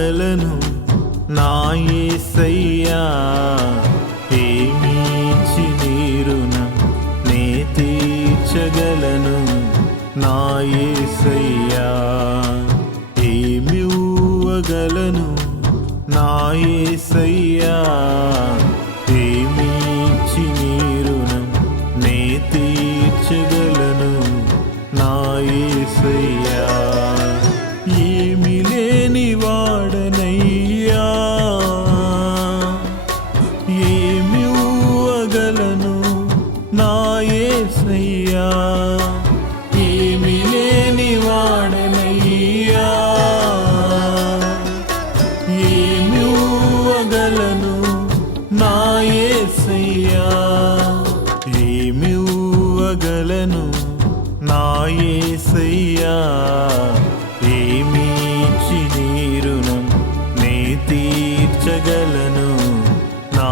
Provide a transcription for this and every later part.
ఏమి ఊవగలను నా యేసయ్యా నీరున నే తీర్చగలను నా యేసయ్యా ఏమి ఊవగలను ఊవగలను నా యేసయ్యా ఏమీ ఇచ్చి నీరునం నే తీర్చగలను నా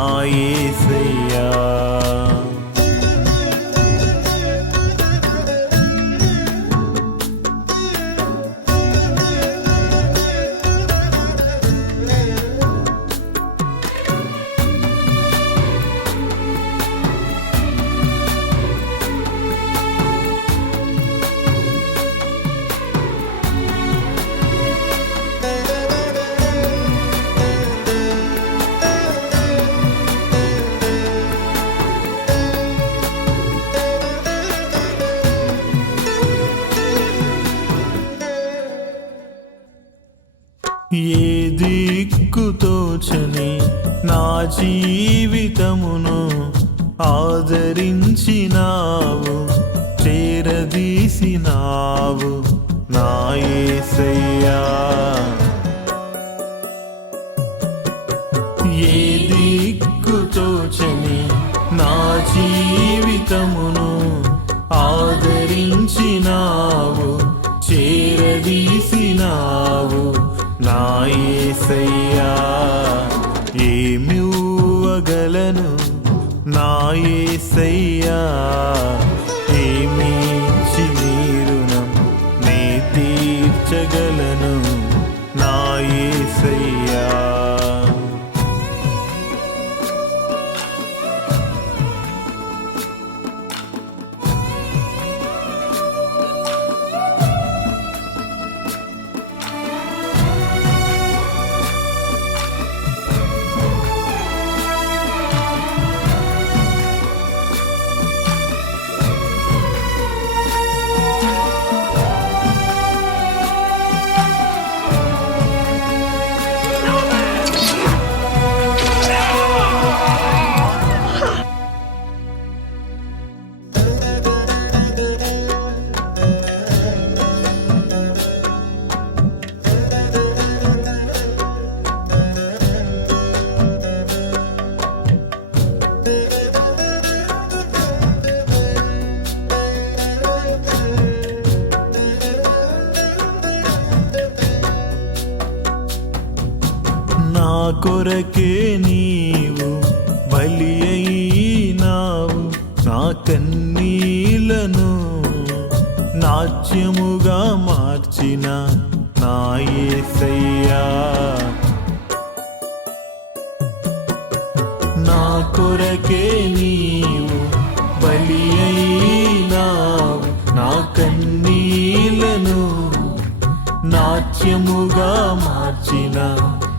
జీవితమును ఆదరించినావు చేరదీసినావు నాయసయ్యా ఏ దిక్కుతోచని నా జీవితమును ఆదరించినావు చేరదీసినావు నాయసయ్యా గలను నా యేసయ్యా ఏమీ ఇచ్చి నీరునం నే తీర్చగలను. కొరకే నీవు బలి అయినావు నా కన్నీలను నాట్యముగా మార్చిన నా నా కొరకే నీవు బలి అయినావు నా కన్నీలను నాట్యముగా మార్చిన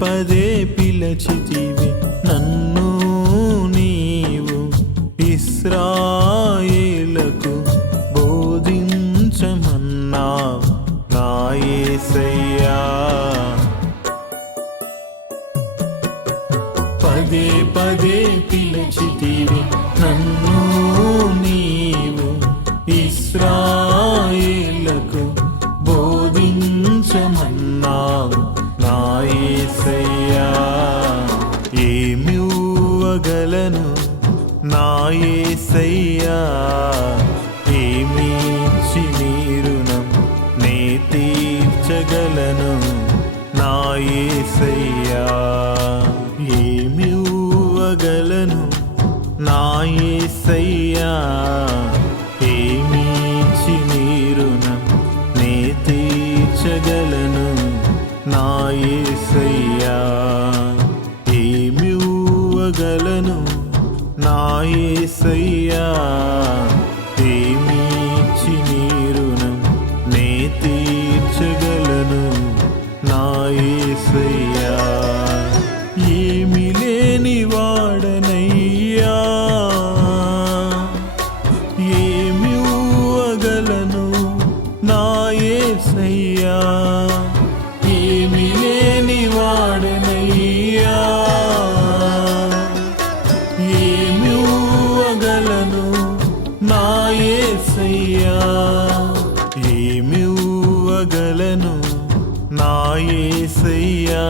పదే పిలచితివి. నాయసయ్యా ఏమీచి నీరుణం నే తీర్చగలను. నాయసయ్యా ఏమివ్వగలను నాయసయ్యా ఏమీచి నీరుణం నే తీర్చగలను. నాయసయ్యా ఏమివ్వగలను ஆயேசையா ఏసయ్యా ఏమివ్వగలను నా ఏసయ్యా.